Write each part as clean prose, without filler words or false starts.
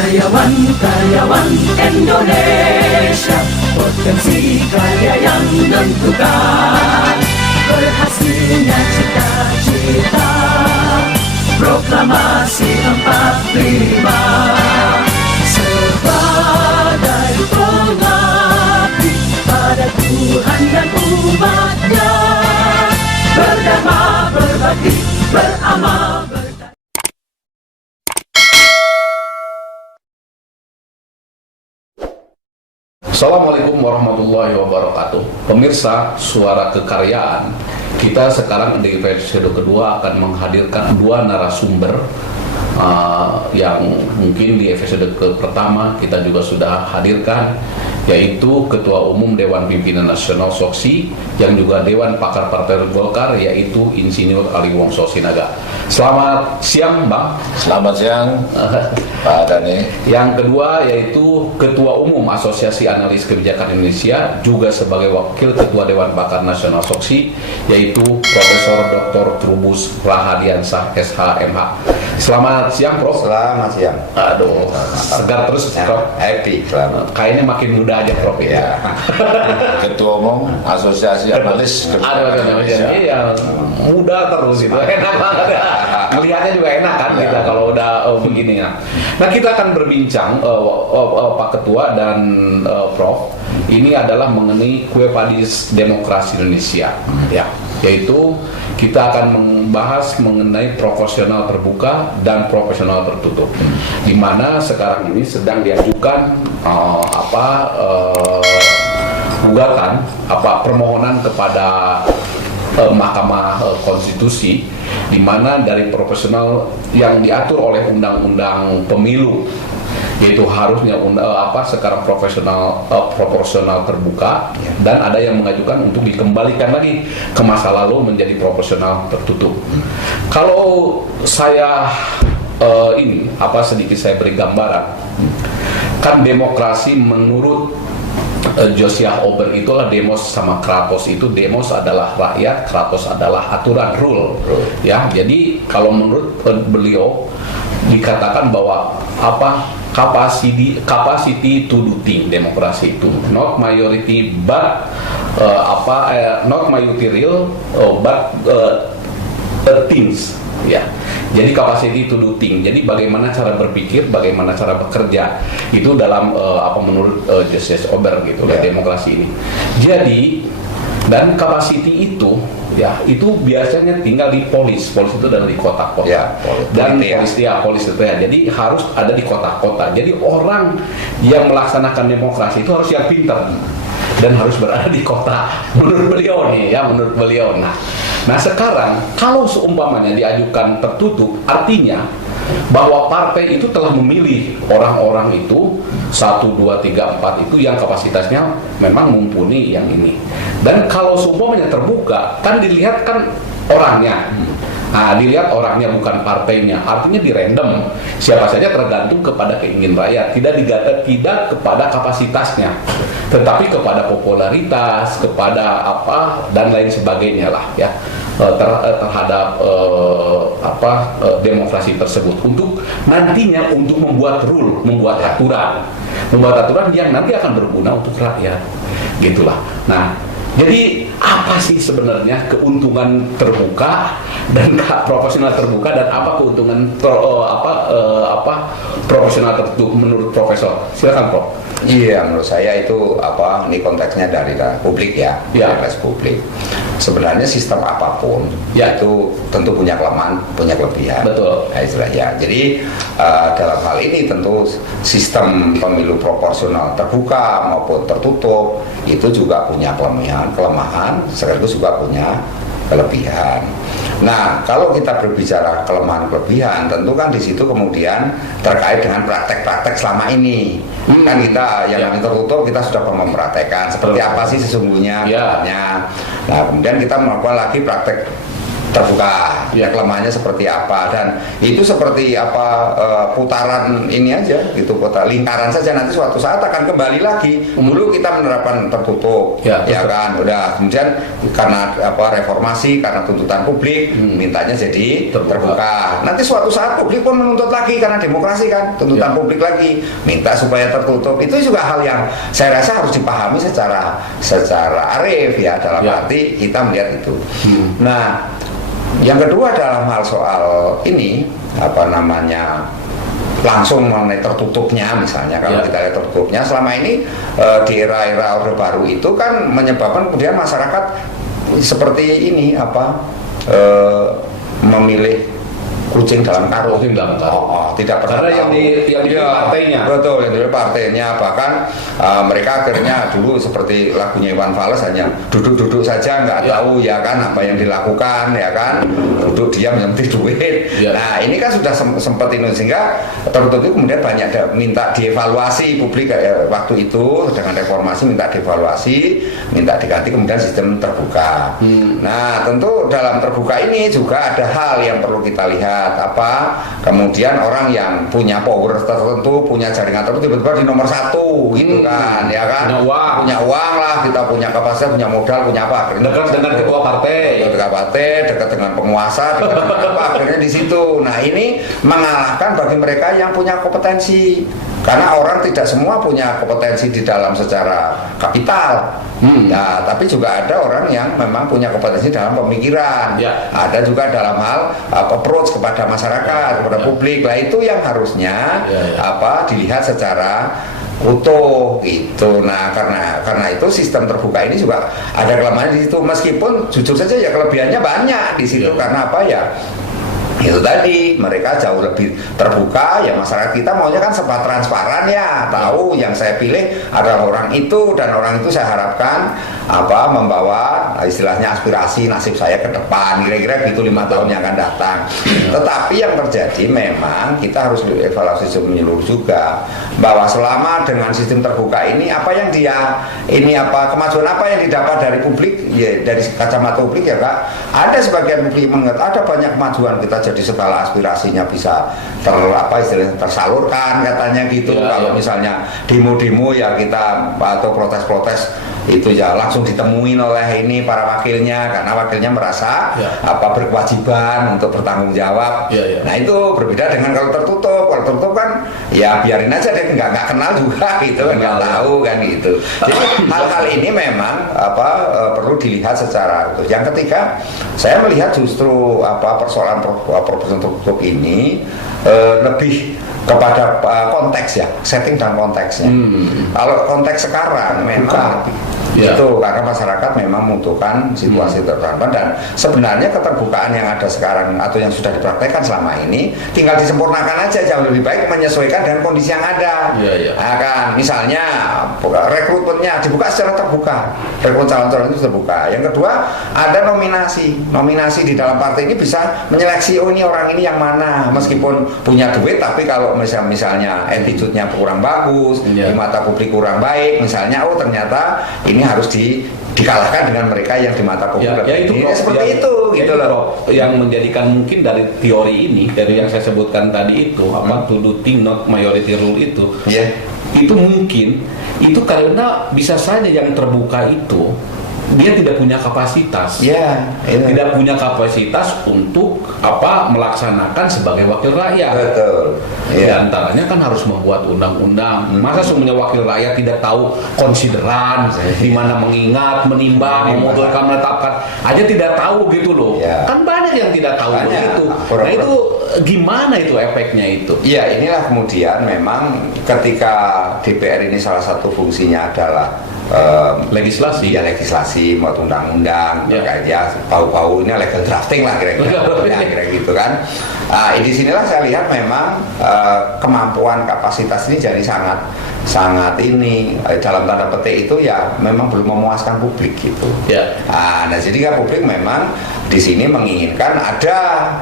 Karyawan-karyawan Indonesia, potensi karya yang menentukan, berhasilnya cita-cita, proklamasi 45, sebagai pengabdi pada Tuhan dan umatnya, berdharma, berbakti, beramal. Assalamualaikum warahmatullahi wabarakatuh. Pemirsa Suara Kekaryaan, kita sekarang di episode kedua akan menghadirkan dua narasumber yang mungkin di episode pertama kita juga sudah hadirkan, yaitu Ketua Umum Dewan Pimpinan Nasional Soksi yang juga Dewan Pakar Partai Golkar, yaitu Insinyur Ali Wongso Sinaga. Selamat siang, Bang. Selamat siang, Pak Dani. Yang kedua yaitu Ketua Umum Asosiasi Analis Kebijakan Indonesia, juga sebagai Wakil Ketua Dewan Pakar Nasional Soksi, yaitu Profesor Dr. Trubus Rahadiansah, SH.MH. Selamat siang, Prof. Selamat siang. Aduh, segar terus, Prof. Happy. Selamat. Kayaknya makin muda aja, Prof. Ya. Ketua Umum Asosiasi Analis Kebijakan Indonesia. Iya, muda terus itu. Enak banget. Melihatnya juga enak kan kita kalau udah begini ya. Nah, kita akan berbincang Pak Ketua dan Prof. Ini adalah mengenai kue padis demokrasi Indonesia, ya, yaitu kita akan membahas mengenai proporsional terbuka dan proporsional tertutup, di mana sekarang ini sedang diajukan gugatan permohonan kepada Mahkamah Konstitusi, di mana dari proporsional yang diatur oleh Undang-Undang Pemilu, yaitu harusnya sekarang proporsional terbuka, dan ada yang mengajukan untuk dikembalikan lagi ke masa lalu menjadi proporsional tertutup. Kalau saya sedikit saya beri gambaran, kan demokrasi menurut Josiah Ober itulah demos sama kratos. Itu demos adalah rakyat, kratos adalah aturan, rule. Ya, jadi kalau menurut beliau dikatakan bahwa capacity to do thing, demokrasi itu not majority but not material but things, ya. Jadi capacity to do thing. Jadi bagaimana cara berpikir, bagaimana cara bekerja, itu dalam menurut Josiah Ober gitu lah, demokrasi ini. Jadi dan capacity itu, ya, itu biasanya tinggal di polis itu adalah di kota-kota, ya, dan polis itu ya. Jadi harus ada di kota-kota. Jadi orang yang melaksanakan demokrasi itu harus yang pintar dan harus berada di kota, menurut beliau nih, ya, menurut beliau. Nah sekarang kalau seumpamanya diajukan tertutup, artinya bahwa partai itu telah memilih orang-orang itu 1, 2, 3, 4 itu yang kapasitasnya memang mumpuni yang ini. Dan kalau seumpamanya terbuka, kan dilihat kan orangnya. Nah, dilihat orangnya bukan partainya, artinya di random. Siapa saja tergantung kepada keinginan rakyat, tidak kepada kapasitasnya, tetapi kepada popularitas, kepada dan lain sebagainya lah, ya, terhadap demokrasi tersebut, untuk nantinya untuk membuat rule, membuat aturan yang nanti akan berguna untuk rakyat, gitulah. Nah, jadi apa sih sebenarnya keuntungan terbuka dan proporsional terbuka, dan apa keuntungan proporsional tertutup menurut Profesor? Silakan, Prof. Iya, menurut saya itu ini konteksnya dari publik, ya, dari publik. Sebenarnya sistem apapun, ya, itu tentu punya kelemahan, punya kelebihan. Betul. Nah, istilahnya. Jadi dalam hal ini tentu sistem pemilu proporsional terbuka maupun tertutup itu juga punya kelemahan, sekaligus juga punya kelebihan. Nah, kalau kita berbicara kelemahan-kelebihan, tentu kan di situ kemudian terkait dengan praktek-praktek selama ini. Kan kita yang tertutup, kita sudah mempraktekkan seperti apa sih sesungguhnya. Nah, kemudian kita melakukan lagi praktek terbuka, ya kelemahannya seperti apa, dan itu seperti apa putaran ini aja gitu, lingkaran saja, nanti suatu saat akan kembali lagi. Dulu kita menerapkan tertutup, ya kan, udah kemudian karena apa reformasi, karena tuntutan publik, mintanya jadi terbuka. Nanti suatu saat publik pun menuntut lagi karena demokrasi kan, tuntutan publik lagi, minta supaya tertutup. Itu juga hal yang saya rasa harus dipahami secara arif ya, dalam arti kita melihat itu. Nah, yang kedua dalam hal soal ini apa namanya langsung mengenai tertutupnya, misalnya kalau kita lihat tertutupnya selama ini di era-era Orde Baru itu kan menyebabkan kemudian masyarakat seperti ini apa memilih kucing dalam karung. Tidak pernah. Karena yang di partainya. Betul, yang di partainya. Bahkan mereka akhirnya dulu seperti lagunya Iwan Fals, hanya duduk-duduk saja, nggak tahu ya kan apa yang dilakukan, ya kan, duduk diam yang penting duit. Nah ini kan sudah sempat ini, sehingga tertutup itu kemudian banyak minta dievaluasi publik waktu itu dengan reformasi, minta dievaluasi, minta diganti kemudian sistem terbuka. Nah tentu dalam terbuka ini juga ada hal yang perlu kita lihat, apa kemudian orang yang punya power tertentu, punya jaringan tertentu tiba-tiba di nomor 1 gitu kan, ya kan, punya uang lah, kita punya kapasitas, punya modal, punya apa, dekat dengan ketua partai, dekat dengan penguasa, dekat dengan apa, akhirnya di situ. Nah ini mengalahkan bagi mereka yang punya kompetensi, karena orang tidak semua punya kompetensi di dalam secara kapital. Nah, tapi juga ada orang yang memang punya kompetensi dalam pemikiran, ada juga dalam hal approach kepada masyarakat, kepada publik. Lah itu yang harusnya apa dilihat secara utuh gitu. Nah, karena itu sistem terbuka ini juga ada kelemahan di situ. Meskipun jujur saja ya kelebihannya banyak di situ, karena apa ya? Itu tadi mereka jauh lebih terbuka, ya masyarakat kita maunya kan sempat transparan ya, tahu yang saya pilih adalah orang itu, dan orang itu saya harapkan apa membawa istilahnya aspirasi nasib saya ke depan, kira-kira gitu 5 tahun yang akan datang. Tetapi yang terjadi memang kita harus evaluasi menyeluruh juga, bahwa selama dengan sistem terbuka ini apa yang kemajuan apa yang didapat dari publik, ya dari kacamata publik ya Kak, ada sebagian publik mengerti ada banyak kemajuan, kita jadi segala aspirasinya bisa tersalurkan katanya gitu. Kalau misalnya demo-demo ya kita atau protes-protes itu ya langsung ditemuin oleh ini para wakilnya, karena wakilnya merasa berkewajiban untuk bertanggung jawab. Nah itu berbeda dengan kalau tertutup. Kalau tertutup kan ya biarin aja, dia nggak kenal juga gitu kan, nggak tahu kan gitu. Jadi hal-hal ini memang perlu dilihat secara utuh. Yang ketiga, saya melihat justru persoalan proporsional tertutup ini lebih kepada konteks ya, setting dan konteksnya. Kalau konteks sekarang memang itu karena masyarakat memang membutuhkan situasi tertentu, dan sebenarnya keterbukaan yang ada sekarang atau yang sudah dipraktekkan selama ini tinggal disempurnakan aja, jauh lebih baik menyesuaikan dengan kondisi yang ada. Nah, kan misalnya rekrutmennya dibuka secara terbuka, rekrut calon-calon itu terbuka. Yang kedua ada nominasi di dalam partai ini bisa menyeleksi, oh ini orang ini yang mana, meskipun punya duit tapi kalau misalnya attitude-nya kurang bagus, di mata publik kurang baik misalnya, oh ternyata ini harus dikalahkan dengan mereka yang di mata publik itu seperti itu gitu loh. Yang menjadikan mungkin dari teori ini, dari yang saya sebutkan tadi itu to do thing not majority rule itu itu mungkin itu karena bisa saja yang terbuka itu dia tidak punya kapasitas, tidak punya kapasitas untuk melaksanakan sebagai wakil rakyat. Betul. Di antaranya kan harus membuat undang-undang. Masa semuanya wakil rakyat tidak tahu konsideran, di mana mengingat, menimbang, memutuskan, menetapkan, aja tidak tahu gitu loh. Kan banyak yang tidak tahu begitu. Nah itu gimana itu efeknya itu? Iya, inilah kemudian memang ketika DPR ini salah satu fungsinya adalah legislasi, membuat undang-undang terkait bau-baunya legal drafting lah kira-kira gitu kan. Di sinilah saya lihat memang kemampuan kapasitas ini jadi sangat sangat ini dalam tanda petik itu ya memang belum memuaskan publik gitu. Ya. Nah jadi kan publik memang di sini menginginkan ada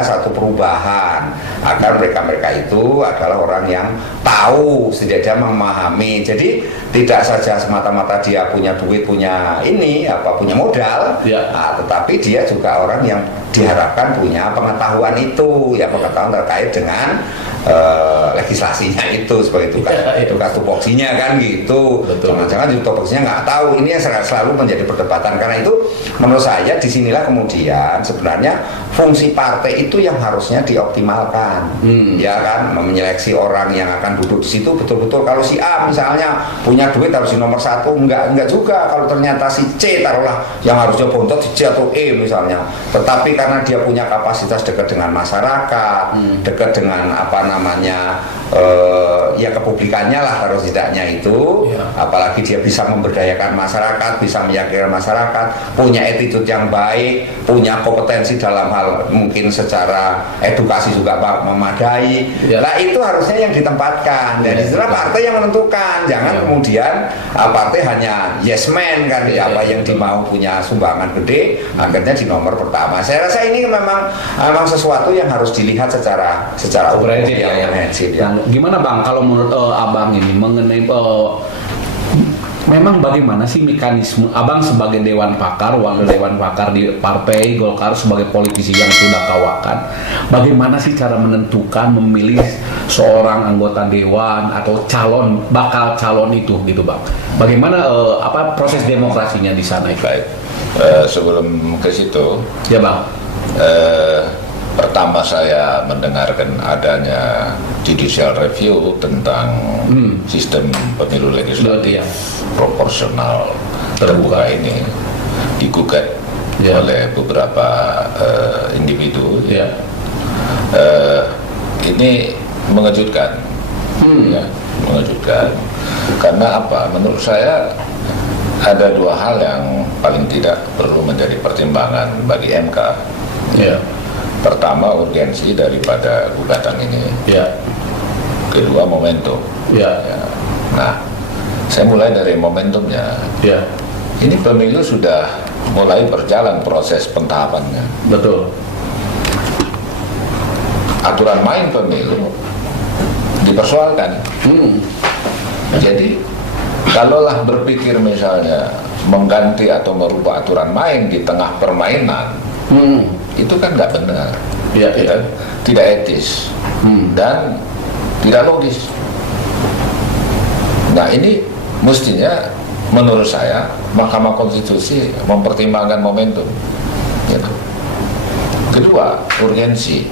satu perubahan agar mereka itu adalah orang yang tahu, setidaknya memahami. Jadi tidak saja semata-mata dia punya duit, punya modal, tetapi dia juga orang yang diharapkan punya pengetahuan itu, pengetahuan terkait dengan legislasinya itu sebagai tugas tupoksinya kan gitu. Jangan-jangan tupoksinya nggak tahu. Ini yang selalu menjadi perdebatan. Karena itu menurut saya disinilah kemudian sebenarnya fungsi partai itu yang harusnya dioptimalkan, ya kan, menyeleksi orang yang akan duduk di situ betul-betul. Kalau si A misalnya punya duit harus di nomor 1, enggak juga. Kalau ternyata si C taruhlah yang harusnya bontot si C atau E misalnya, tetapi karena dia punya kapasitas dekat dengan masyarakat, dekat dengan kepublikannya lah harus tidaknya itu, apalagi dia bisa memberdayakan masyarakat, bisa meyakinkan masyarakat, punya attitude yang baik, punya kompetensi dalam hal mungkin secara edukasi juga memadai. Nah itu harusnya yang ditempatkan, dan itulah partai yang menentukan. Jangan kemudian partai hanya yes man kan, apa yang dimau punya sumbangan gede akhirnya di nomor pertama. Saya rasa ini memang sesuatu yang harus dilihat secara komprehensif ya. Nah, gimana Bang kalau menurut Abang ini mengenai memang bagaimana sih mekanisme Abang sebagai wakil dewan pakar di Partai Golkar, sebagai politisi yang sudah kawakan, bagaimana sih cara menentukan memilih seorang anggota dewan atau bakal calon itu gitu Bang? Bagaimana proses demokrasinya di sana? Baik, sebelum ke situ ya Bang, pertama saya mendengarkan adanya judicial review tentang sistem pemilu legislatif proporsional terbuka ini digugat oleh beberapa individu. Ini mengejutkan, mengejutkan karena apa? Menurut saya ada dua hal yang paling tidak perlu menjadi pertimbangan bagi MK. Pertama, urgensi daripada gugatan ini. Kedua, momentum. Nah, saya mulai dari momentumnya. Ini pemilu sudah mulai berjalan proses pentahapannya. Betul. Aturan main pemilu dipersoalkan. Jadi, kalaulah berpikir misalnya mengganti atau merubah aturan main di tengah permainan, itu kan nggak benar, tidak etis, dan tidak logis. Nah ini mestinya menurut saya Mahkamah Konstitusi mempertimbangkan momentum. Kedua, urgensi.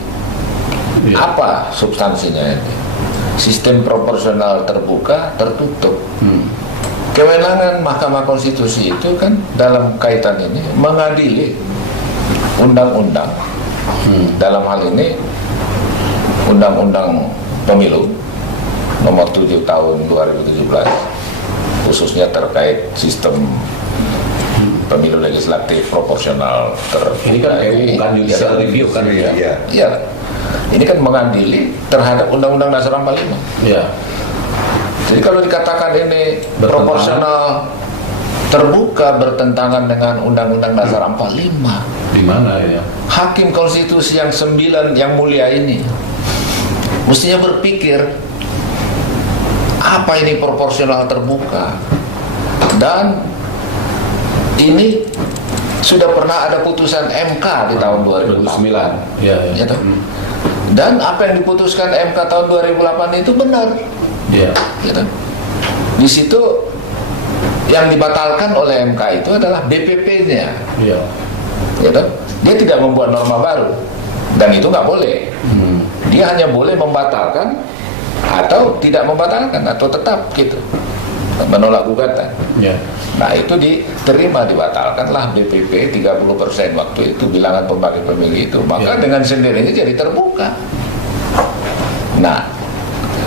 Apa substansinya ini? Sistem proporsional terbuka tertutup. Kewenangan Mahkamah Konstitusi itu kan dalam kaitan ini mengadili undang-undang, dalam hal ini Undang-Undang Pemilu nomor 7 tahun 2017, khususnya terkait sistem pemilu legislatif proporsional terbuka. Ini kan bukan judicial review kan? Iya. Ini kan mengadili terhadap Undang-Undang Dasar 45. Jadi kalau dikatakan ini proporsional terbuka bertentangan dengan Undang-Undang Dasar 45, di mana ya? Hakim Konstitusi yang 9 yang mulia ini mestinya berpikir, apa ini proporsional terbuka? Dan ini sudah pernah ada putusan MK di tahun 2009. Ya. Dan apa yang diputuskan MK tahun 2008 itu benar. Di situ yang dibatalkan oleh MK itu adalah BPP-nya. Dia tidak membuat norma baru, dan itu nggak boleh. Dia hanya boleh membatalkan atau tidak membatalkan atau tetap gitu menolak gugatan. Nah itu diterima, dibatalkanlah BPP 30% waktu itu bilangan pembagian pemilih itu, maka dengan sendirinya jadi terbuka. Nah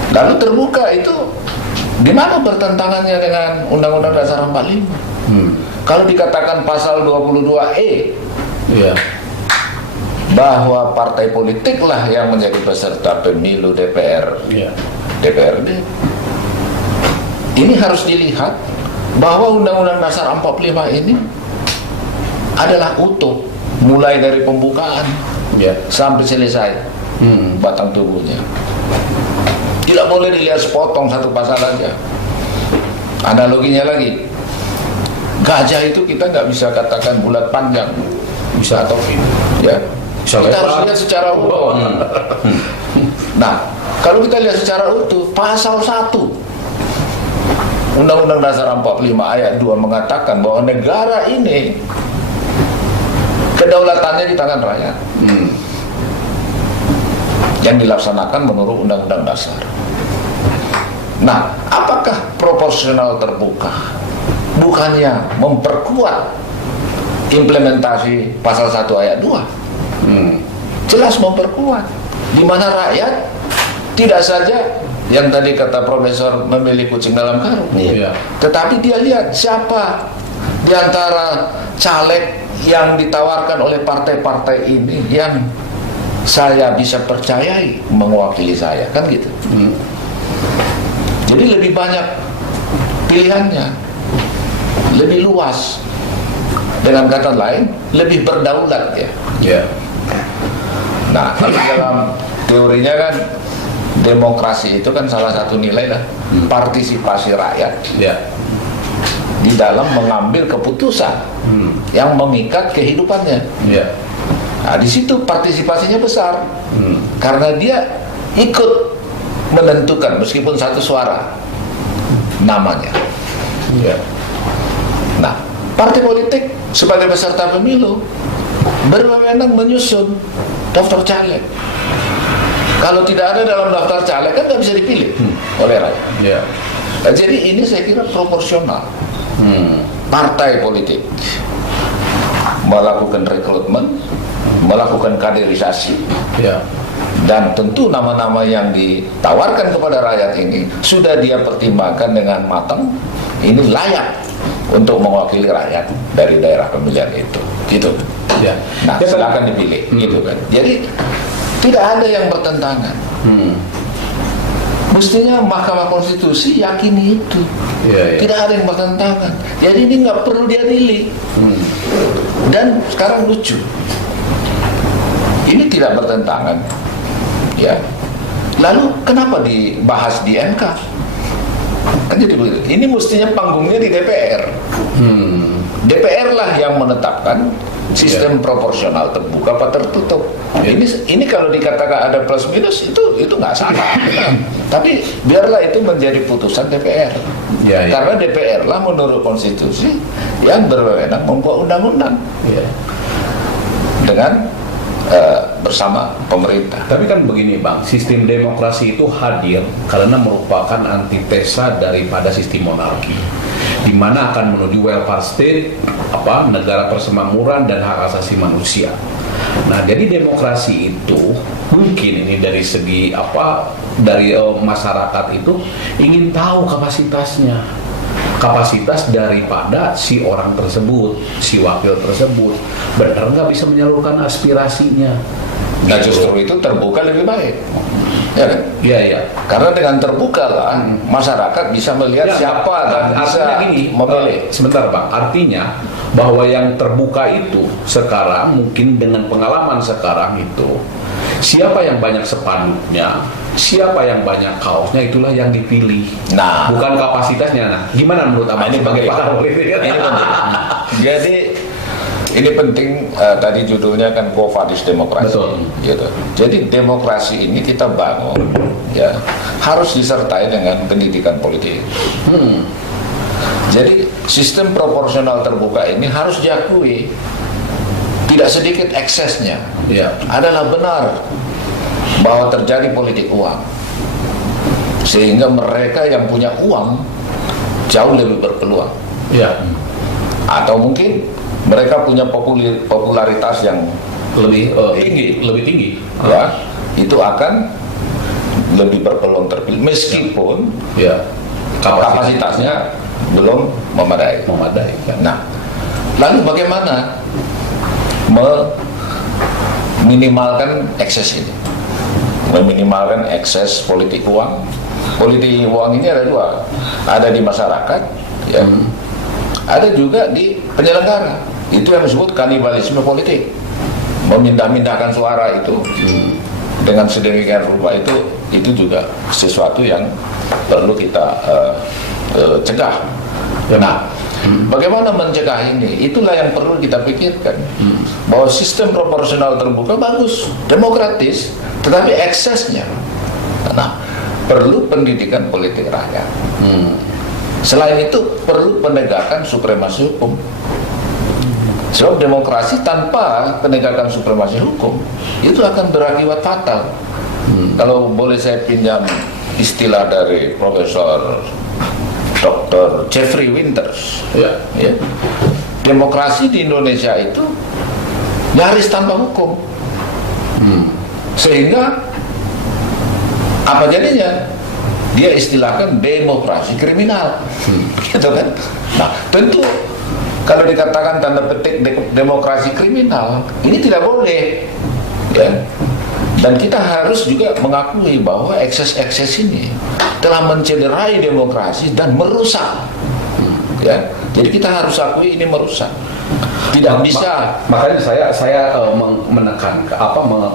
lalu terbuka itu di mana bertentangannya dengan Undang-Undang Dasar 45? Kalau dikatakan pasal 22E bahwa partai politiklah yang menjadi peserta pemilu DPRD, ini harus dilihat bahwa Undang-Undang Dasar 45 ini adalah utuh, mulai dari pembukaan sampai selesai batang tubuhnya. Tidak boleh dilihat sepotong satu pasal aja. Analoginya lagi, gajah itu kita nggak bisa katakan bulat panjang, bisa atau ya. Kita harus lihat secara utuh. Nah, kalau kita lihat secara utuh, pasal 1 Undang-Undang Dasar 45 ayat 2 mengatakan bahwa negara ini kedaulatannya di tangan rakyat, yang dilaksanakan menurut Undang-Undang Dasar. Nah, apakah proporsional terbuka bukannya memperkuat implementasi pasal 1 ayat 2? Jelas memperkuat, di mana rakyat tidak saja yang tadi kata Profesor memilih kucing dalam karung, tetapi dia lihat siapa di antara caleg yang ditawarkan oleh partai-partai ini yang saya bisa percayai mewakili saya, kan gitu. Jadi lebih banyak pilihannya, lebih luas, dengan kata lain lebih berdaulat ya. Nah, kalau dalam teorinya kan demokrasi itu kan salah satu nilai lah partisipasi rakyat di dalam mengambil keputusan yang mengikat kehidupannya. Nah, di situ partisipasinya besar karena dia ikut menentukan meskipun satu suara namanya. Nah, partai politik sebagai peserta pemilu berwenang menyusun daftar caleg. Kalau tidak ada dalam daftar caleg kan nggak bisa dipilih oleh rakyat. Nah, jadi ini saya kira proporsional. Partai politik melakukan rekrutmen, melakukan kaderisasi, dan tentu nama-nama yang ditawarkan kepada rakyat ini sudah dia pertimbangkan dengan matang. Ini layak untuk mewakili rakyat dari daerah pemilihan itu, gitu. Nah, silakan dipilih, gitu kan. Jadi tidak ada yang bertentangan. Mestinya Mahkamah Konstitusi yakini itu. Tidak ada yang bertentangan. Jadi ini nggak perlu diadili. Dan sekarang lucu, ini tidak bertentangan, ya. Lalu kenapa dibahas di MK? Kan jadi begitu. Ini mestinya panggungnya di DPR. DPR lah yang menetapkan sistem proporsional terbuka apa tertutup. Ini kalau dikatakan ada plus minus itu nggak salah. Tapi biarlah itu menjadi putusan DPR. Karena DPR lah menurut konstitusi yang berwenang membuat undang-undang dengan bersama pemerintah. Tapi kan begini Bang, sistem demokrasi itu hadir karena merupakan antitesa daripada sistem monarki, di mana akan menuju welfare state, negara persemakmuran dan hak asasi manusia. Nah, jadi demokrasi itu mungkin ini dari segi dari masyarakat itu ingin tahu kapasitas daripada si orang tersebut, si wakil tersebut, benar nggak bisa menyalurkan aspirasinya. Nah, justru itu terbuka lebih baik, ya kan? Iya. Karena dengan terbuka lah masyarakat bisa melihat siapa dan bisa memilih. Sebentar Bang, artinya bahwa yang terbuka itu sekarang mungkin dengan pengalaman sekarang itu siapa yang banyak spanduknya, siapa yang banyak kaosnya, itulah yang dipilih. Nah, bukan kapasitasnya. Nah, gimana menurut Abang ini sebagai pakar politik? Ini penting. Jadi ini penting. Tadi judulnya kan Quo Vadis Demokrasi. Betul. Gitu. Jadi demokrasi ini kita bangun, ya, harus disertai dengan pendidikan politik. Jadi sistem proporsional terbuka ini harus diakui. Tidak sedikit eksesnya, adalah benar bahwa terjadi politik uang, sehingga mereka yang punya uang jauh lebih berpeluang, atau mungkin mereka punya popularitas yang lebih tinggi, ya, itu akan lebih berpeluang terpilih meskipun kapasitasnya belum memadai. Nah, lalu bagaimana meminimalkan ekses ini, meminimalkan ekses politik uang politik uang ini ada dua, ada di masyarakat, ya, ada juga di penyelenggara. Itu yang disebut kanibalisme politik, memindah-mindahkan suara itu dengan sedemikian rupa, itu juga sesuatu yang perlu kita cegah. Nah, bagaimana mencegah ini? Itulah yang perlu kita pikirkan. Bahwa sistem proporsional terbuka bagus, demokratis, tetapi eksesnya. Nah, perlu pendidikan politik rakyat. Selain itu, perlu penegakan supremasi hukum. Sebab demokrasi tanpa penegakan supremasi hukum itu akan berakibat fatal. Kalau boleh saya pinjam istilah dari Profesor Dr. Jeffrey Winters, ya, demokrasi di Indonesia itu nyaris tanpa hukum, sehingga apa jadinya? Dia istilahkan demokrasi kriminal, gitu kan? Nah, tentu kalau dikatakan tanda petik demokrasi kriminal, ini tidak boleh, ya. Dan kita harus juga mengakui bahwa ekses-ekses ini telah mencederai demokrasi dan merusak, ya. Jadi kita harus akui ini merusak. Tidak bisa. Makanya saya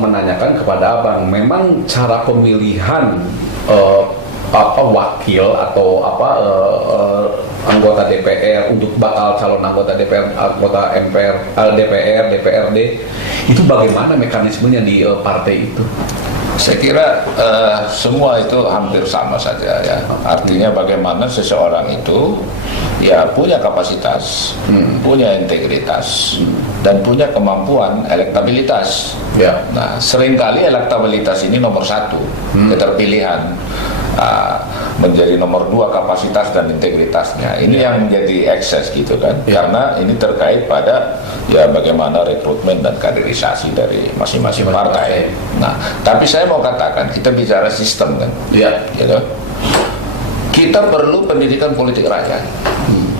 menanyakan kepada Abang, memang cara pemilihan wakil atau anggota DPR untuk bakal calon anggota DPR, anggota MPR, DPR, DPRD itu bagaimana mekanismenya di partai itu? Saya kira semua itu hampir sama saja, ya. Artinya bagaimana seseorang itu ya punya kapasitas, punya integritas, dan punya kemampuan elektabilitas. Ya. Nah, seringkali elektabilitas ini nomor satu, keterpilihan menjadi nomor dua kapasitas dan integritasnya. Ini yang menjadi ekses gitu kan, karena ini terkait pada ya bagaimana rekrutmen dan kaderisasi dari masing-masing partai. Nah, tapi saya mau katakan kita bicara sistem kan, gitu. Kita perlu pendidikan politik rakyat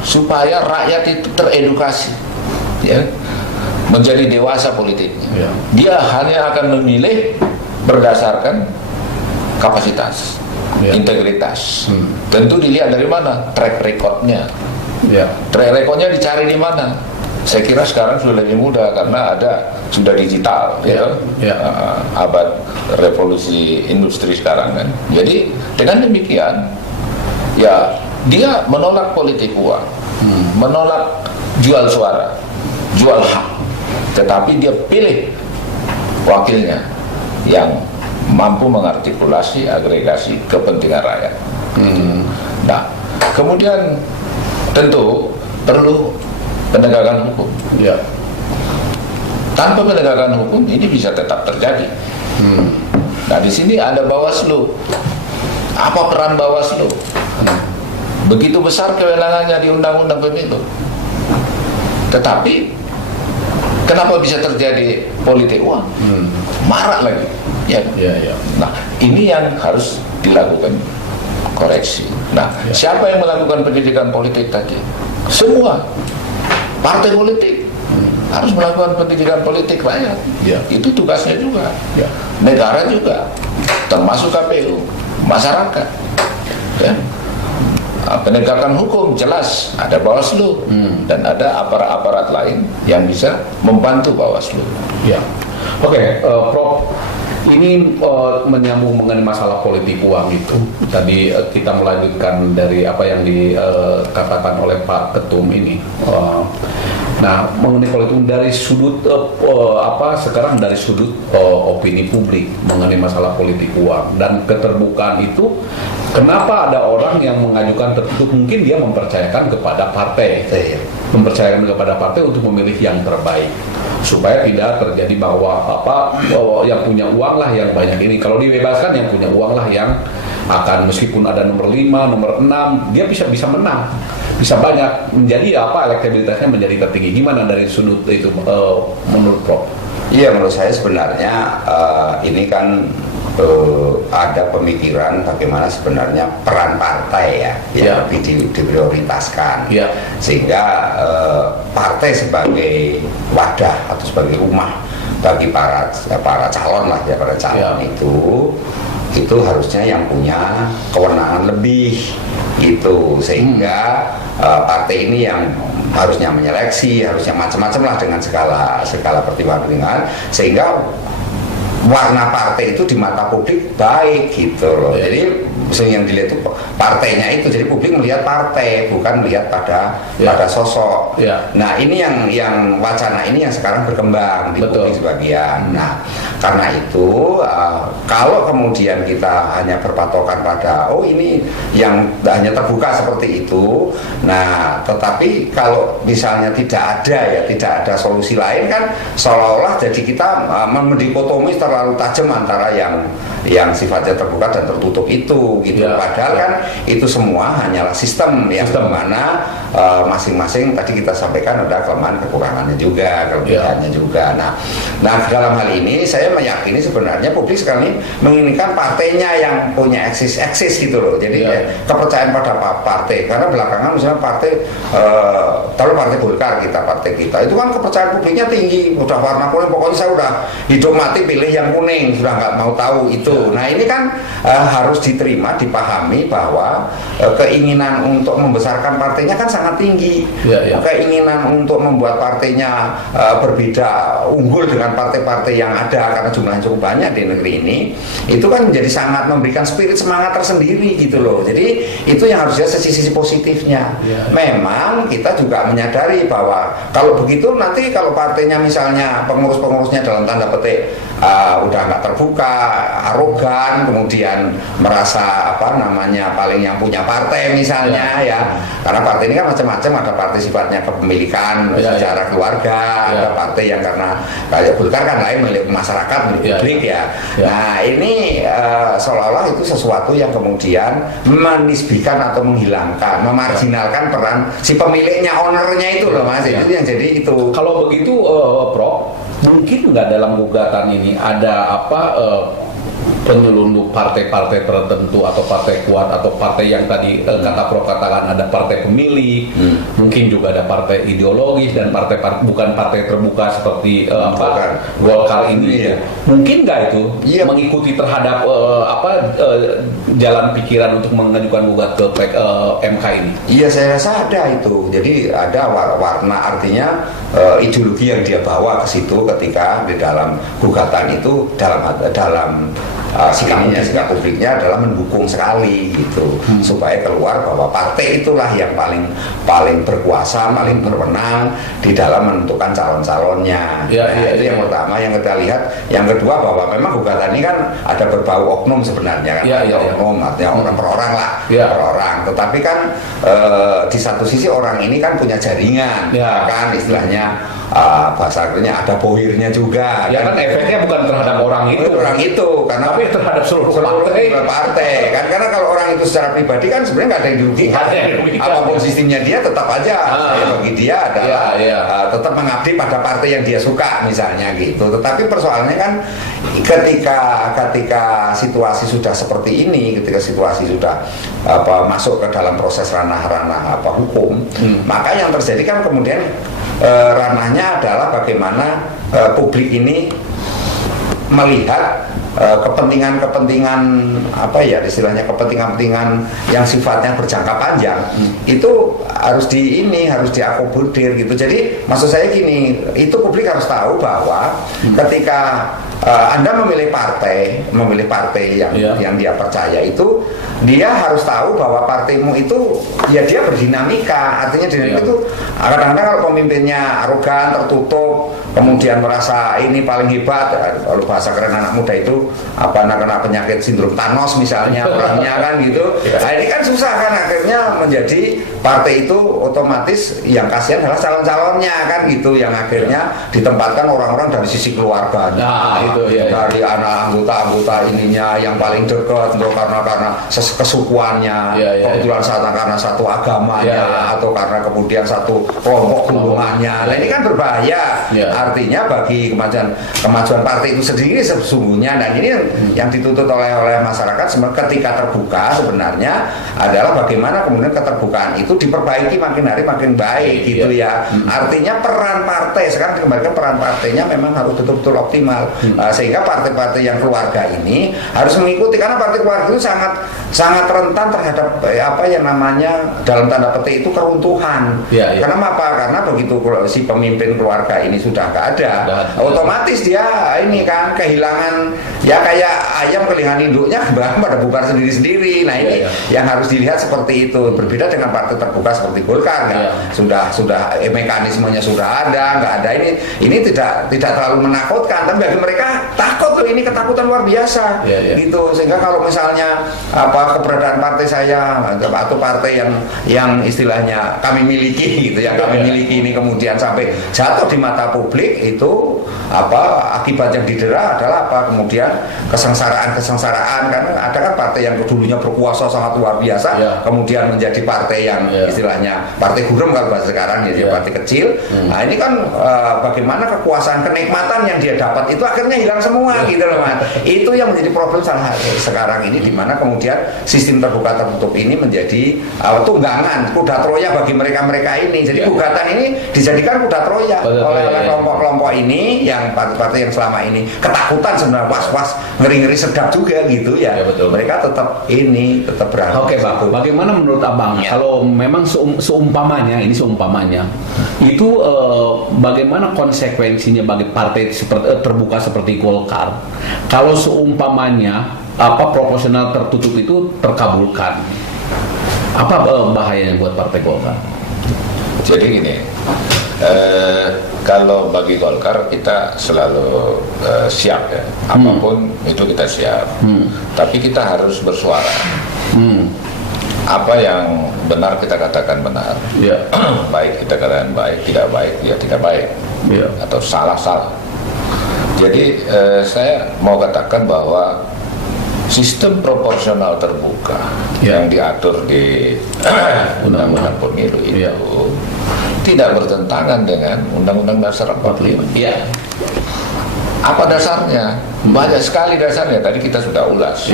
supaya rakyat itu teredukasi, ya, menjadi dewasa politiknya. Dia hanya akan memilih berdasarkan kapasitas, integritas. Tentu dilihat dari mana track recordnya. Track recordnya dicari di mana? Saya kira sekarang sudah lebih mudah karena sudah digital, abad revolusi industri sekarang kan. Jadi dengan demikian, ya dia menolak politik uang, menolak jual suara, jual hak, tetapi dia pilih wakilnya yang mampu mengartikulasi agregasi kepentingan rakyat. Nah, kemudian tentu perlu penegakan hukum. Tanpa penegakan hukum ini bisa tetap terjadi. Nah, di sini ada Bawaslu. Apa peran Bawaslu? Begitu besar kewenangannya di Undang-Undang Pemilu. Tetapi kenapa bisa terjadi politik uang? Marak lagi. Nah, ini yang harus dilakukan koreksi. Nah, siapa yang melakukan pendidikan politik tadi? Semua partai politik harus melakukan pendidikan politik rakyat. Itu tugasnya juga. Negara juga, termasuk KPU, masyarakat. Ya. Penegakan hukum jelas ada Bawaslu dan ada aparat-aparat lain yang bisa membantu Bawaslu. Oke, Prof. Ini menyambung mengenai masalah politik uang itu. Tadi kita melanjutkan dari apa yang dikatakan oleh Pak Ketum ini. Nah, mengenai politik dari sudut sekarang dari sudut opini publik mengenai masalah politik uang dan keterbukaan itu, kenapa ada orang yang mengajukan tertutup? Mungkin dia mempercayakan kepada partai, untuk memilih yang terbaik, supaya tidak terjadi bahwa yang punya uang lah yang banyak ini. Kalau dibebaskan yang punya uang lah yang akan, meskipun ada nomor 5, nomor 6, dia bisa menang, bisa banyak, menjadi elektabilitasnya menjadi tertinggi. Gimana dari sudut itu menurut Prof? Iya, menurut saya sebenarnya ini kan ada pemikiran bagaimana sebenarnya peran partai yang lebih diprioritaskan, sehingga partai sebagai wadah atau sebagai rumah bagi para calon itu itu harusnya yang punya kewenangan lebih gitu, sehingga partai ini yang harusnya menyeleksi, harusnya macam-macam lah dengan segala pertimbangan, sehingga warna partai itu di mata publik baik gitu loh. Jadi yang dilihat itu partainya itu, jadi publik melihat partai bukan melihat pada sosok. Nah ini yang wacana ini yang sekarang berkembang di publik sebagian. Nah karena itu kalau kemudian kita hanya berpatokan pada ini yang hanya terbuka seperti itu, nah tetapi kalau misalnya tidak ada solusi lain kan seolah-olah jadi kita mendikotomis terlalu tajam antara yang sifatnya terbuka dan tertutup itu gitu. Padahal kan itu semua hanyalah sistem yang mana masing-masing tadi kita sampaikan ada kelemahan kekurangannya juga, kelebihannya juga. Nah dalam hal ini saya meyakini sebenarnya publik sekali menginginkan partainya yang punya eksis gitu loh. Jadi kepercayaan pada partai, karena belakangan misalnya partai kalau partai Golkar partai kita itu kan kepercayaan publiknya tinggi, udah warna kuning, pokoknya saya udah hidup mati pilih yang kuning, sudah nggak mau tahu itu. Nah ini kan harus diterima, dipahami bahwa keinginan untuk membesarkan partainya kan sangat tinggi. Keinginan untuk membuat partainya berbeda, unggul dengan partai-partai yang ada karena jumlahnya cukup banyak di negeri ini, itu kan menjadi sangat memberikan spirit semangat tersendiri gitu loh. Jadi itu yang harusnya sisi positifnya. Memang kita juga menyadari bahwa kalau begitu nanti kalau partainya misalnya pengurus-pengurusnya dalam tanda petik udah nggak terbuka, arogan, kemudian merasa paling yang punya partai misalnya karena partai ini kan macam-macam, ada partai sifatnya kepemilikan secara keluarga, ada partai yang karena kayak Golkar kan lain milik masyarakat, milik publik Nah ini seolah-olah itu sesuatu yang kemudian menisbikan atau menghilangkan, memarginalkan peran si pemiliknya, ownernya itu loh Mas. Itu yang jadi itu. Kalau begitu Prof, mungkin nggak dalam gugatan ini ada penyelundup partai-partai tertentu atau partai kuat atau partai yang tadi kata Prof katakan ada partai pemilih, mungkin juga ada partai ideologis dan partai bukan partai terbuka seperti Golkar ini. Mungkin nggak itu mengikuti terhadap jalan pikiran untuk mengajukan gugat ke MK ini? Iya, saya rasa ada itu. Jadi ada warna, artinya ideologi yang dia bawa ke situ ketika di dalam gugatan itu dalam sikap publiknya adalah mendukung sekali gitu, supaya keluar bahwa partai itulah yang paling berkuasa, paling berwenang di dalam menentukan calon-calonnya. Itu yang pertama. Yang kita lihat, yang kedua bahwa memang gugatan ini kan ada berbau oknum sebenarnya kan, oknum artinya orang per orang lah, per orang. Tetapi kan di satu sisi orang ini kan punya jaringan, kan istilahnya bahasa akhirnya ada bohirnya juga. Kan efeknya bukan terhadap orang itu, karena terhadap seluruh partai kan, karena kalau orang itu secara pribadi kan sebenarnya nggak ada yang dirugikan. Apapun sistemnya dia tetap aja bagi dia adalah tetap mengabdi pada partai yang dia suka misalnya gitu. Tetapi persoalannya kan ketika situasi sudah seperti ini, ketika situasi sudah masuk ke dalam proses ranah-ranah hukum, maka yang terjadi kan kemudian ranahnya adalah bagaimana publik ini melihat kepentingan-kepentingan istilahnya kepentingan yang sifatnya berjangka panjang itu harus diakomodir gitu. Jadi maksud saya gini, itu publik harus tahu bahwa ketika Anda memilih partai yang dia percaya itu, dia harus tahu bahwa partaimu itu dia berdinamika. Artinya dinamika itu kadang-kadang kalau pemimpinnya arogan, tertutup, kemudian merasa ini paling hebat, kalau bahasa keren anak muda itu kena penyakit sindrom Thanos misalnya orangnya kan gitu. Nah ini kan susah kan, akhirnya menjadi partai itu otomatis yang kasihan adalah calon-calonnya kan gitu, yang akhirnya ditempatkan orang-orang dari sisi keluarganya, dari anak anggota ininya yang paling dekat karena kesukuannya, kebetulan karena satu agamanya, atau karena kemudian satu kelompok golongannya. Nah ini kan berbahaya. Artinya bagi kemajuan partai itu sendiri sesungguhnya, dan ini yang dituntut oleh masyarakat ketika terbuka sebenarnya adalah bagaimana kemudian keterbukaan itu diperbaiki makin hari makin baik gitu ya. Artinya peran partai sekarang dikembalikan, peran partainya memang harus betul-betul optimal, sehingga partai-partai yang keluarga ini harus mengikuti, karena partai keluarga itu sangat rentan terhadap apa yang namanya dalam tanda petik itu keruntuhan. Karena apa? Karena begitu si pemimpin keluarga ini sudah nggak ada, otomatis dia ini kan kehilangan, ya kayak ayam kehilangan induknya pada bubar sendiri-sendiri. Nah ini yang harus dilihat seperti itu. Berbeda dengan partai terbuka seperti Golkar, sudah mekanismenya sudah ada, nggak ada ini tidak terlalu menakutkan, tapi bagi mereka takut loh, ini ketakutan luar biasa gitu. Sehingga kalau misalnya keberadaan partai saya atau partai yang istilahnya kami miliki gitu, yang kami miliki ini kemudian sampai jatuh di mata publik, itu akibat yang didera adalah kemudian kesengsaraan, karena ada kan partai yang dulunya berkuasa sangat luar biasa, kemudian menjadi partai yang istilahnya partai buram kalau bahasa sekarang ya, partai kecil. Nah ini kan bagaimana kekuasaan, kenikmatan yang dia dapat itu akhirnya hilang semua gitu loh Mas. Itu yang menjadi problem sekarang ini, di mana kemudian sistem terbuka tertutup ini menjadi tunggangan, kuda Troya bagi mereka ini. Jadi gugatan ini dijadikan kuda Troya oleh kelompok-kelompok ini, yang partai-partai yang selama ini ketakutan sebenarnya, was-was, ngeri-ngeri sedap juga gitu ya. Mereka tetap berani. Oke Bang, bagaimana menurut Abang kalau memang seumpamanya itu bagaimana konsekuensinya bagi partai terbuka seperti Golkar kalau seumpamanya proporsional tertutup itu terkabulkan? Apa bahayanya buat partai Golkar? Jadi gini, kalau bagi Golkar kita selalu siap ya, apapun itu kita siap. Tapi kita harus bersuara. Apa yang benar kita katakan benar, baik kita katakan baik, tidak baik ya tidak baik, atau salah. Jadi saya mau katakan bahwa sistem proporsional terbuka yang diatur di Undang-Undang Pemilu itu tidak bertentangan dengan Undang-Undang Dasar 45. Apa dasarnya? Banyak sekali dasarnya. Tadi kita sudah ulas.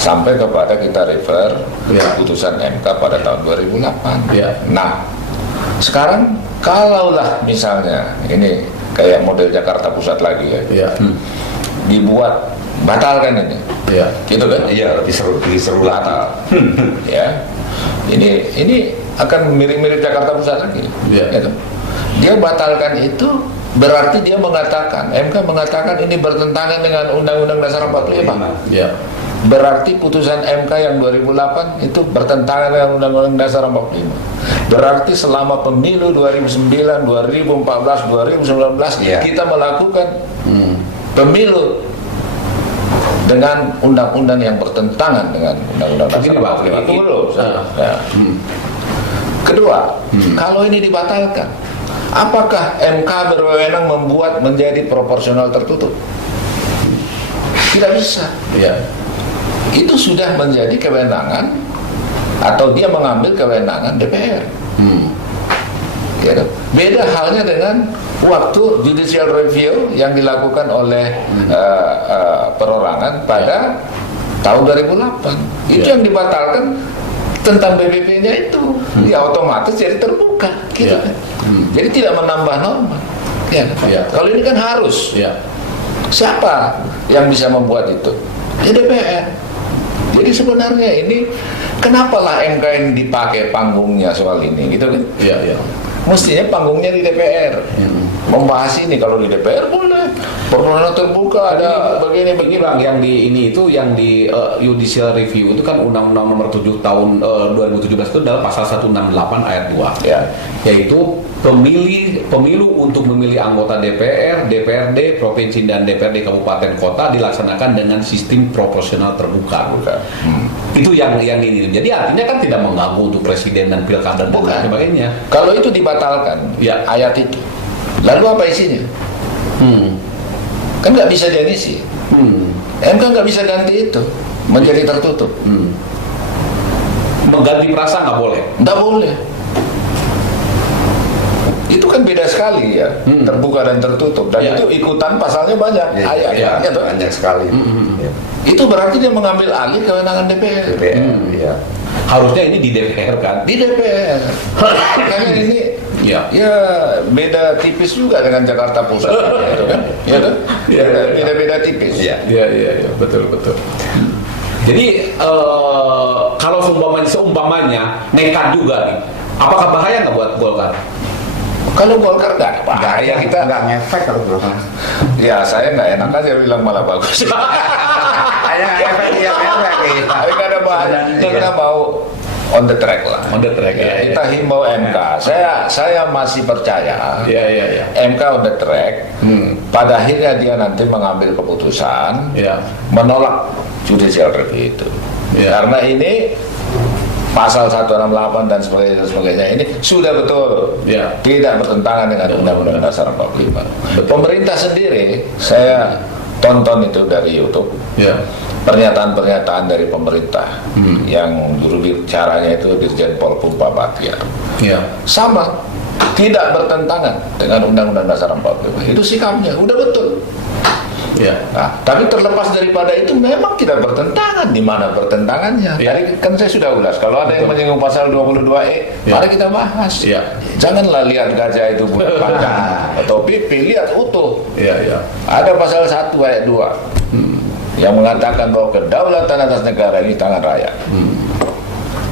Sampai kepada kita refer putusan MK pada tahun 2008. Nah, sekarang kalaulah misalnya ini kayak model Jakarta Pusat lagi dibuat batalkan ini, gitu kan? Lebih seru batal. Ya, ini akan mirip-mirip Jakarta Pusat lagi. Gitu. Dia batalkan itu berarti dia mengatakan, MK mengatakan ini bertentangan dengan Undang-Undang Dasar 45. Berarti putusan MK yang 2008 itu bertentangan dengan Undang-Undang Dasar 45. Berarti selama pemilu 2009, 2014, 2019 kita melakukan pemilu dengan undang-undang yang bertentangan dengan Undang-Undang Dasar 45. Kedua, kalau ini dibatalkan, apakah MK berwenang membuat menjadi proporsional tertutup? Tidak bisa. Itu sudah menjadi kewenangan atau dia mengambil kewenangan DPR. Beda halnya dengan waktu judicial review yang dilakukan oleh perorangan pada tahun 2008. Itu yang dibatalkan tentang BBP-nya itu, ya otomatis jadi terbuka, gitu kan. Jadi tidak menambah norma. Kalau ini kan harus. Siapa yang bisa membuat itu? Ya DPR. Jadi sebenarnya ini kenapalah MK ini dipakai panggungnya soal ini, gitu kan? Mestinya panggungnya di DPR. Membahas ini, kalau di DPR boleh proporsional terbuka, ada begini Bang, yang di ini itu yang di judicial review itu kan Undang-Undang Nomor 7 tahun 2017 itu adalah pasal 168 ayat 2 yaitu pemilu untuk memilih anggota DPR, DPRD provinsi dan DPRD kabupaten kota dilaksanakan dengan sistem proporsional terbuka. Itu yang ini. Jadi artinya kan tidak mengganggu untuk presiden dan pilkada dan sebagainya. Kalau itu dibatalkan, ayat itu, lalu apa isinya? Kan nggak bisa diisi. MK nggak bisa ganti itu menjadi tertutup. Mengganti perasa nggak boleh. Nggak boleh. Itu kan beda sekali ya, terbuka dan tertutup. Dan Ya. itu ikutan pasalnya banyak, ayat-ayatnya tuh. banyak sekali. Ya. Itu berarti dia mengambil alih kewenangan DPR. DPR, ya. Harusnya ini di DPR kan? Di DPR. Makanya ini Ya. ya beda tipis juga dengan Jakarta Pusat. Gitu kan? Ya kan? Ya, ya, ya. Beda-beda tipis. Ya. Iya, betul. Jadi kalau seumpamanya nekat juga nih, apakah bahaya nggak buat Golkar? Kalau Golkar nggak bahaya, kita nggak ngefek kalau belum. ya saya nggak enak aja bilang malah bagus. Kayak ngefek, iya ngefek. Tapi nggak ada bahaya. Kita mau on the track lah. On the track, ya. Kita himbau MK. Saya masih percaya. Iya. MK on the track. Pada akhirnya dia nanti mengambil keputusan Iya. menolak judicial review itu. Ya. Karena ini pasal 168 dan sebagainya ini sudah betul Ya. tidak bertentangan dengan Undang-Undang Dasar 45. Betul. Pemerintah sendiri, saya tonton itu dari YouTube, Ya. pernyataan dari pemerintah yang juru bicaranya itu Dirjen Polpum Pak Bahtiar, Iya. sama, tidak bertentangan dengan Undang-Undang Dasar 45. Itu sikapnya udah betul. Iya. Nah, tapi terlepas daripada itu memang tidak bertentangan. Di mana bertentangannya? Ya. Tadi kan saya sudah ulas. Kalau ada yang menyinggung pasal 22E, Ya. mari kita bahas. Ya. Janganlah lihat gajah itu bulat panjang atau pipi, lihat utuh. Iya. Ada pasal 1 ayat 2 yang mengatakan bahwa kedaulatan atas negara ini tangan rakyat.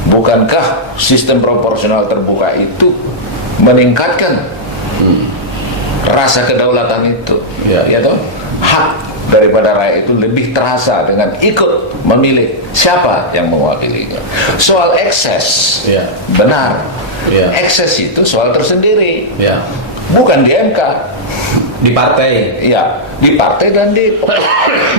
Bukankah sistem proporsional terbuka itu meningkatkan rasa kedaulatan itu? Ya. Ya toh? Hak daripada rakyat itu lebih terasa dengan ikut memilih siapa yang mewakilinya. Soal ekses, Ya. benar. Ya. Ekses itu soal tersendiri, Ya. bukan di MK. Di partai. Ya, di partai dan di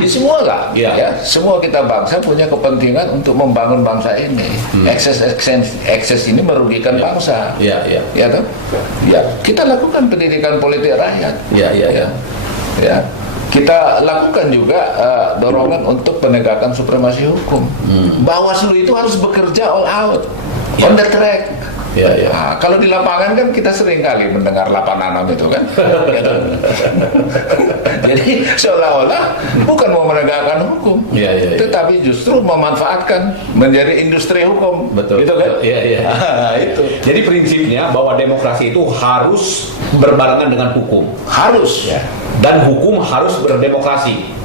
semua lah. Ya. Ya, semua kita bangsa punya kepentingan untuk membangun bangsa ini. Ekses ini merugikan bangsa. Iya. Ya toh? Ya, kita lakukan pendidikan politik rakyat. Iya. Ya. Kita lakukan juga dorongan untuk penegakan supremasi hukum. Bawaslu itu harus bekerja all out, on the track. Iya. Nah, kalau di lapangan kan kita sering kali mendengar 86 itu kan. Jadi seolah-olah bukan mau menegakkan hukum, Iya. tetapi justru memanfaatkan menjadi industri hukum. Betul. Gitu kan? Iya. Itu Jadi prinsipnya bahwa demokrasi itu harus berbarengan dengan hukum. harus. Dan hukum harus berdemokrasi.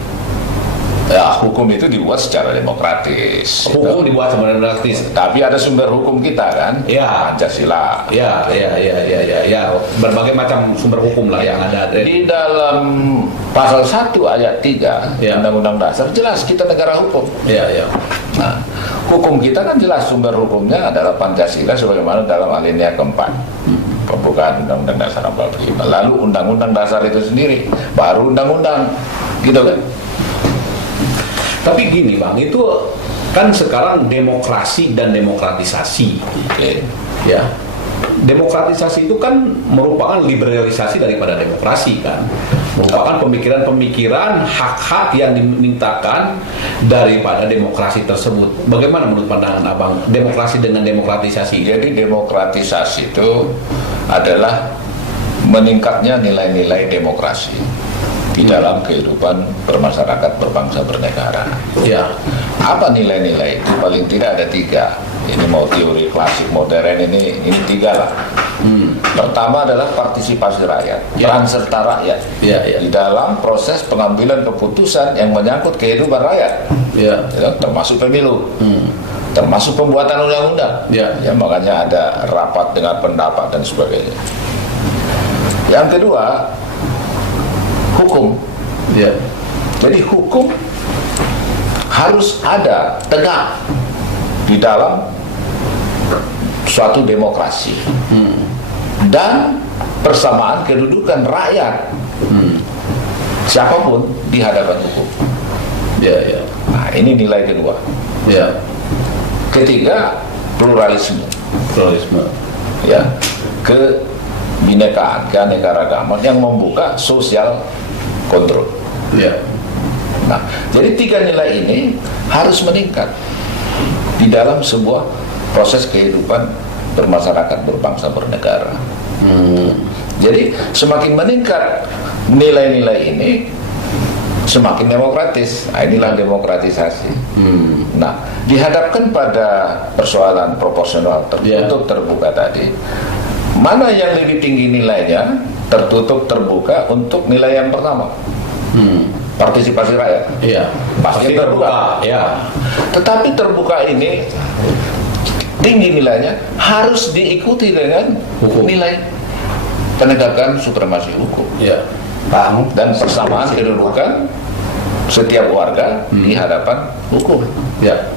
Ya, hukum itu dibuat secara demokratis. Hukum dibuat sebenarnya demokratis. Tapi ada sumber hukum kita kan? Ya. Pancasila. Ya. Berbagai macam sumber hukum lah yang ada. Di dalam pasal 1 ayat 3 Ya. Undang-Undang Dasar jelas kita negara hukum. Iya. Nah, hukum kita kan jelas sumber hukumnya adalah Pancasila sebagaimana dalam alinea keempat pembukaan Undang-Undang Dasar 45. Lalu Undang-Undang Dasar itu sendiri baru undang-undang, gitu kan? Tapi gini Bang, itu kan sekarang demokrasi dan demokratisasi. Oke. Ya. Demokratisasi itu kan merupakan liberalisasi daripada demokrasi kan. Merupakan pemikiran-pemikiran hak-hak yang dimintakan daripada demokrasi tersebut. Bagaimana menurut pandangan Abang demokrasi dengan demokratisasi? Jadi demokratisasi itu adalah meningkatnya nilai-nilai demokrasi di dalam kehidupan bermasyarakat, berbangsa, bernegara. Ya. Apa nilai-nilai itu? Paling tidak ada 3. Ini mau teori klasik modern ini 3 lah. Pertama adalah partisipasi rakyat, Ya. peran serta rakyat Ya. di dalam proses pengambilan keputusan yang menyangkut kehidupan rakyat, Ya. ya, termasuk pemilu, termasuk pembuatan undang-undang. Ya. Makanya ada rapat dengan pendapat dan sebagainya. Yang kedua, hukum. Ya. Jadi hukum harus ada tegak di dalam suatu demokrasi dan persamaan kedudukan rakyat siapapun di hadapan hukum. Ya. Nah, ini nilai kedua. Ya. Ketiga, pluralisme, Pluralisme. ya, kebinekaan, keanekaragaman yang membuka sosial kontrol. Ya. Nah, jadi 3 nilai ini harus meningkat di dalam sebuah proses kehidupan bermasyarakat, berbangsa, bernegara. Jadi semakin meningkat nilai-nilai ini, semakin demokratis. Nah, inilah demokratisasi. Nah, dihadapkan pada persoalan proporsional tertutup terbuka tadi, mana yang lebih tinggi nilainya, tertutup terbuka untuk nilai yang pertama, partisipasi rakyat. Iya. Pasti terbuka. Ya. Tetapi terbuka ini tinggi nilainya harus diikuti dengan Hukum. nilai penegakan supremasi hukum. Ya. Dan persamaan kedudukan setiap warga di hadapan hukum. Ya.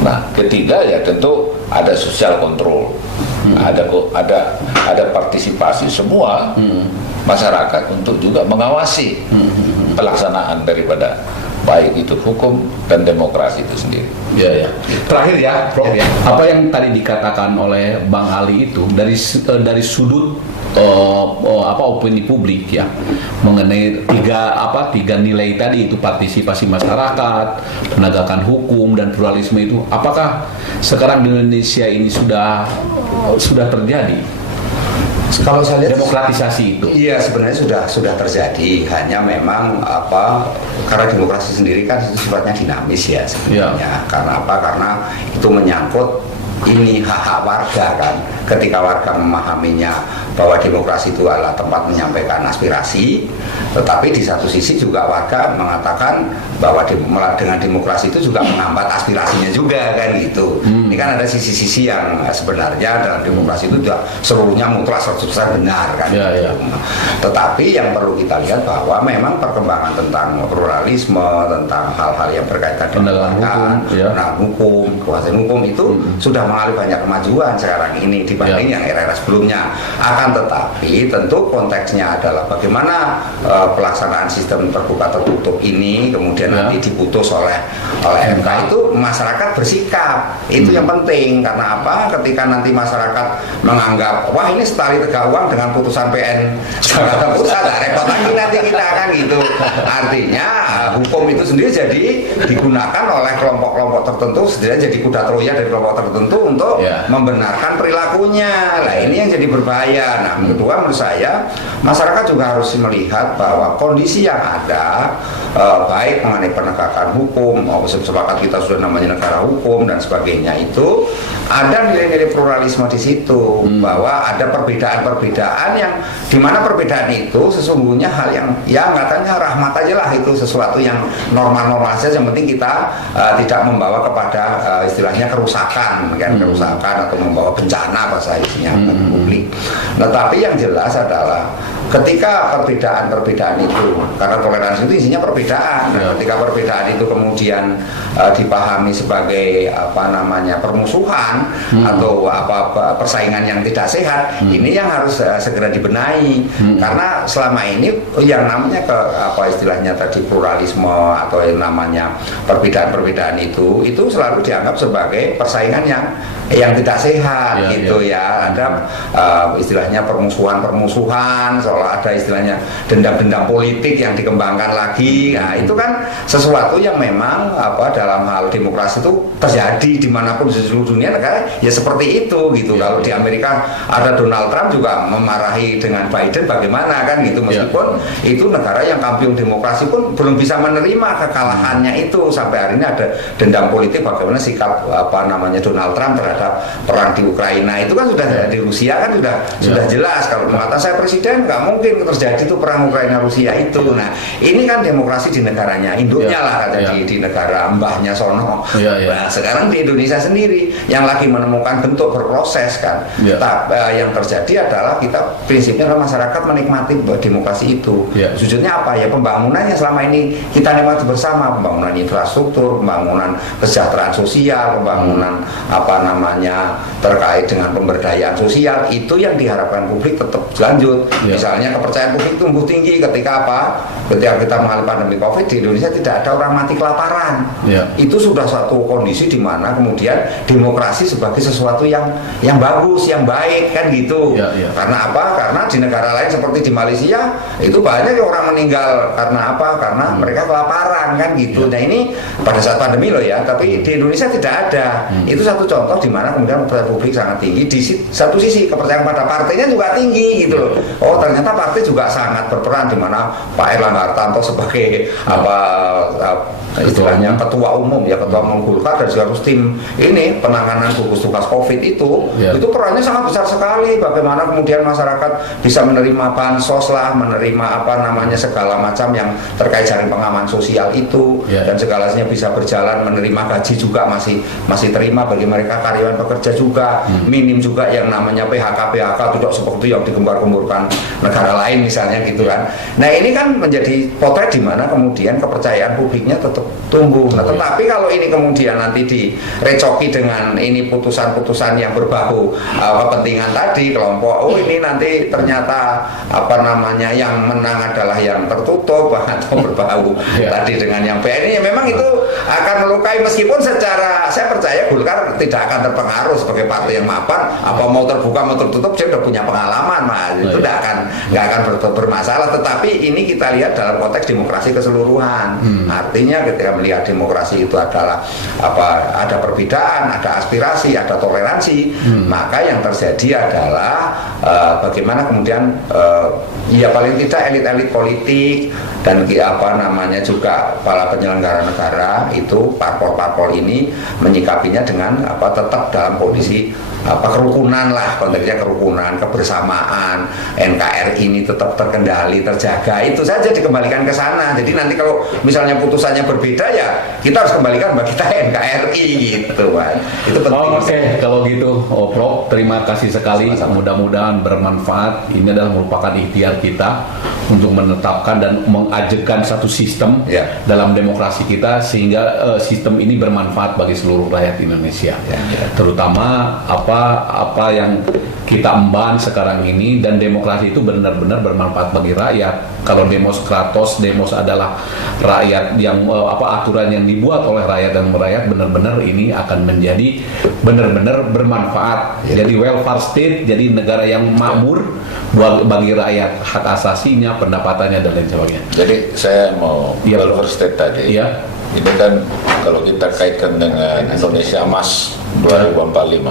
Nah, ketiga ya tentu ada social control, ada partisipasi semua masyarakat untuk juga mengawasi pelaksanaan daripada baik itu hukum dan demokrasi itu sendiri. Ya, ya. Terakhir ya, Prof. Ya. Apa yang tadi dikatakan oleh Bang Ali itu dari sudut opini publik ya mengenai tiga nilai tadi, itu partisipasi masyarakat, penegakan hukum dan pluralisme itu, apakah sekarang di Indonesia ini sudah terjadi? Kalau saya lihat demokratisasi itu. Iya, sebenarnya sudah terjadi. Hanya memang karena demokrasi sendiri kan itu sifatnya dinamis ya sebenarnya. Karena apa? Karena itu menyangkut ini hak-hak warga kan. Ketika warga memahaminya bahwa demokrasi itu adalah tempat menyampaikan aspirasi, tetapi di satu sisi juga warga mengatakan bahwa dengan demokrasi itu juga menghambat aspirasinya juga kan gitu. Ini kan ada sisi-sisi yang sebenarnya dalam demokrasi itu tidak seluruhnya mutlak 100% benar kan. Ya. Tetapi yang perlu kita lihat bahwa memang perkembangan tentang pluralisme, tentang hal-hal yang berkaitan dengan penegakan hukum, kekuasaan hukum itu sudah mengalami banyak kemajuan sekarang ini dibanding yang era-era sebelumnya. Akan tetapi tentu konteksnya adalah bagaimana pelaksanaan sistem terbuka tertutup ini kemudian nanti diputus oleh MK itu masyarakat bersikap. Itu yang penting. Karena apa? Ketika nanti masyarakat menganggap wah ini setali tegak uang dengan putusan PN Jakarta Pusat, repot lagi nanti kita kan gitu. Artinya hukum itu sendiri jadi digunakan oleh kelompok-kelompok tertentu, jadi kuda Troya dari kelompok tertentu untuk membenarkan perilakunya. Nah, ini yang jadi berbahaya. Nah, kedua menurut saya masyarakat juga harus melihat bahwa kondisi yang ada baik mengenai penegakan hukum, sepakat kita sudah namanya negara hukum dan sebagainya, itu ada nilai-nilai pluralisme di situ, bahwa ada perbedaan-perbedaan yang dimana perbedaan itu sesungguhnya hal yang katanya rahmat aja lah, itu sesuatu yang normal-normal saja, yang penting kita tidak membawa kepada istilahnya kerusakan atau membawa bencana bahasa isinya bagi publik. Nah, tapi yang jelas adalah ketika perbedaan-perbedaan itu, karena toleransi itu isinya perbedaan, ketika perbedaan itu kemudian dipahami sebagai permusuhan atau persaingan yang tidak sehat, ini yang harus segera dibenahi. Karena selama ini yang namanya istilahnya tadi pluralisme atau yang namanya perbedaan-perbedaan itu selalu dianggap sebagai persaingan yang tidak sehat ya. Ada istilahnya permusuhan, seolah ada istilahnya dendam-dendam politik yang dikembangkan lagi. Nah, itu kan sesuatu yang memang dalam hal demokrasi itu terjadi dimanapun di seluruh dunia negara ya seperti itu gitu. Kalau di Amerika ada Donald Trump juga memarahi dengan Biden bagaimana kan gitu, meskipun itu negara yang kampiun demokrasi pun belum bisa menerima kekalahannya itu. Sampai hari ini ada dendam politik bagaimana sikap Donald Trump terhadap perang di Ukraina. Itu kan sudah di Rusia kan sudah jelas, kalau mengatakan saya presiden nggak mungkin terjadi itu perang Ukraina Rusia itu. Nah, ini kan demokrasi di negaranya induknya lah di negara mbahnya sono. Nah, sekarang di Indonesia sendiri yang lagi menemukan bentuk berproses kan. Yang terjadi adalah kita prinsipnya adalah masyarakat menikmati demokrasi itu. Wujudnya apa ya? Pembangunannya selama ini kita nikmati bersama, pembangunan infrastruktur, pembangunan kesejahteraan sosial, pembangunan terkait dengan pemberdayaan sosial, itu yang diharapkan publik tetap lanjut. Misalnya kepercayaan publik tumbuh tinggi ketika kita mengalami pandemi Covid di Indonesia tidak ada orang mati kelaparan. Itu sudah satu kondisi di mana kemudian demokrasi sebagai sesuatu yang bagus, yang baik kan gitu. Karena apa? Karena di negara lain seperti di Malaysia itu banyak orang meninggal karena apa? Karena mereka kelaparan kan gitu. Nah, ini pada saat pandemi loh ya, tapi di Indonesia tidak ada. Itu satu contoh contoh di mana kemudian kepercayaan publik sangat tinggi. Di satu sisi kepercayaan pada partainya juga tinggi gitu loh. Oh ternyata partai juga sangat berperan, di mana Pak Erlangga Hartarto sebagai istilahnya ketua umum Golkar, dan seharus tim ini penanganan gugus tugas COVID itu perannya sangat besar sekali. Bagaimana kemudian masyarakat bisa menerima bansos lah, menerima segala macam yang terkait jaring pengaman sosial itu, dan segalanya bisa berjalan, menerima gaji juga masih terima bagi mereka karyawan pekerja juga, minim juga yang namanya PHK tidak seperti yang digembar-gemburkan negara lain misalnya gitu kan. Nah ini kan menjadi potret di mana kemudian kepercayaan publiknya tetap tumbuh. Nah tetapi kalau ini kemudian nanti direcoki dengan ini putusan-putusan yang berbau kepentingan tadi kelompok, ini nanti ternyata yang menang adalah yang tertutup atau berbau tadi dengan yang ini, ya memang itu akan melukai. Meskipun secara saya percaya Golkar tidak akan terpengaruh sebagai partai yang mapan, apa mau terbuka mau tertutup dia sudah punya pengalaman, itu nggak akan bermasalah. Tetapi ini kita lihat dalam konteks demokrasi keseluruhan. Artinya ketika melihat demokrasi itu adalah ada perbedaan, ada aspirasi, ada toleransi, maka yang terjadi adalah bagaimana kemudian paling tidak elit-elit politik dan juga para penyelenggara negara itu parpol-parpol ini menyikapinya dengan tetap dalam kondisi kerukunan lah, konteksnya kerukunan, kebersamaan, NKRI ini tetap terkendali, terjaga, itu saja dikembalikan ke sana. Jadi nanti kalau misalnya putusannya berbeda, ya kita harus kembalikan bagi kita NKRI gitu kan. Itu penting. Oke, kalau gitu Prof, terima kasih sekali. Mudah-mudahan bermanfaat. Ini adalah merupakan ikhtiar kita untuk menetapkan dan mengajukan satu sistem dalam demokrasi kita, sehingga sistem ini bermanfaat bagi seluruh rakyat Indonesia, terutama apa yang kita emban sekarang ini. Dan demokrasi itu benar-benar bermanfaat bagi rakyat. Kalau demos kratos, demos adalah rakyat yang aturan yang dibuat oleh rakyat dan merakyat, benar-benar ini akan menjadi benar-benar bermanfaat. Jadi welfare state, jadi negara yang makmur bagi rakyat, hak asasinya, pendapatannya dan lain sebagainya. Jadi saya mau welfare state tadi. Ini kan kalau kita kaitkan dengan Indonesia Emas 2045,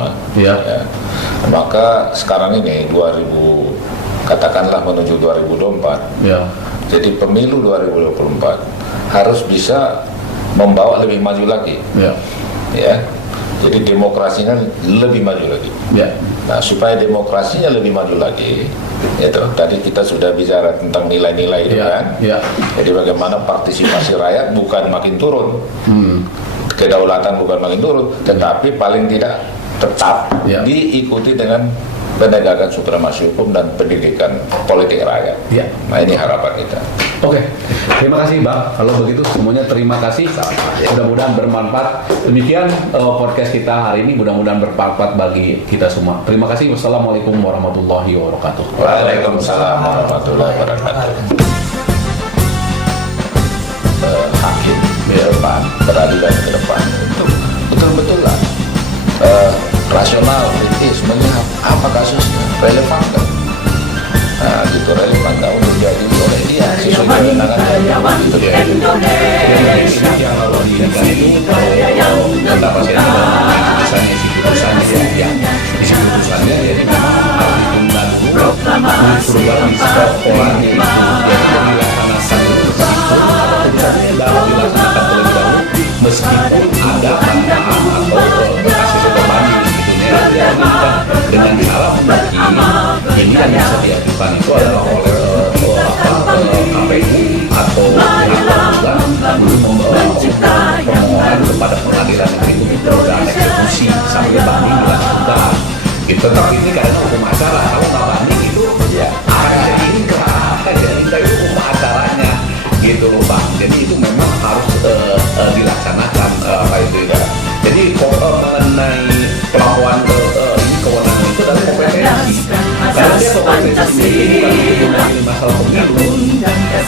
maka sekarang ini katakanlah menuju 2024. Jadi pemilu 2024 harus bisa membawa lebih maju lagi. Jadi demokrasinya lebih maju lagi. Nah, supaya demokrasinya lebih maju lagi, tadi kita sudah bicara tentang nilai-nilai itu kan. Jadi bagaimana partisipasi rakyat bukan makin turun, kedaulatan bukan makin turun, tetapi paling tidak tetap diikuti dengan penegakan supremasi hukum dan pendidikan politik rakyat. Nah ini harapan kita. Oke, terima kasih Bang. Kalau begitu semuanya terima kasih. Mudah-mudahan bermanfaat. Demikian podcast kita hari ini, mudah-mudahan bermanfaat bagi kita semua. Terima kasih. Wassalamualaikum warahmatullahi wabarakatuh. Waalaikumsalam warahmatullahi wabarakatuh. Hakim ke depan, peradilan ke depan itu betul-betul lah rasional, kritis, melihat apa kasusnya, relevan kan? Nah, gitu relevan nggak untuk jadi oleh dia sesuai kewenangannya. Itu dia. Indonesia yang kalau dilihat itu dapat misalnya isi putusannya isi putusannya jadi memang harus ditunda dulu perubahan sekolah itu dilaksanakan itu dalam dilaksanakan terlebih dahulu meskipun ada tambahan atau berhasil berbanding dengan cara mungkin ini yang bisa diajukan itu adalah oleh KPU atau permohonan kepada pengadilan negeri untuk penundaan eksekusi sampai banding dilakukan. Gitu. Tapi ini karena hukum acara, kalau nggak banding itu akan jadi ingkrah itu hukum acaranya, gitu loh Bang. Jadi itu memang harus dilaksanakan Jadi mengenai pelaporan kewenangan itu adalah kompetensi. Karena dia kompetensi bukan masalah pemilu.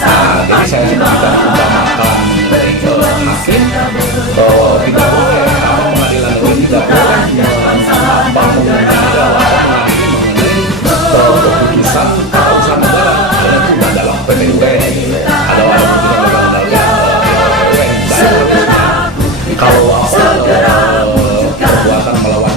Nah, jadi saya sudah utamakan dari hakim tidak boleh pengadilan negeri tidak boleh menambah mengenai keputusan urusan negara. Ada juga dalam PT UN, ada kalau perbuatan melawan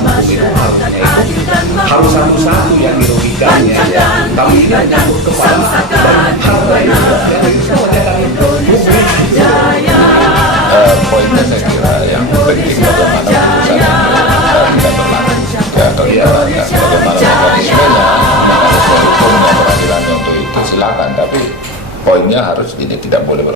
Poinnya saya kira yang penting bagaimana putusan itu tidak berlaku atau dijalankan. Bagaimana mekanismenya, mekanisme hukumnya, peradilannya untuk itu silakan, tapi poinnya harus ini tidak boleh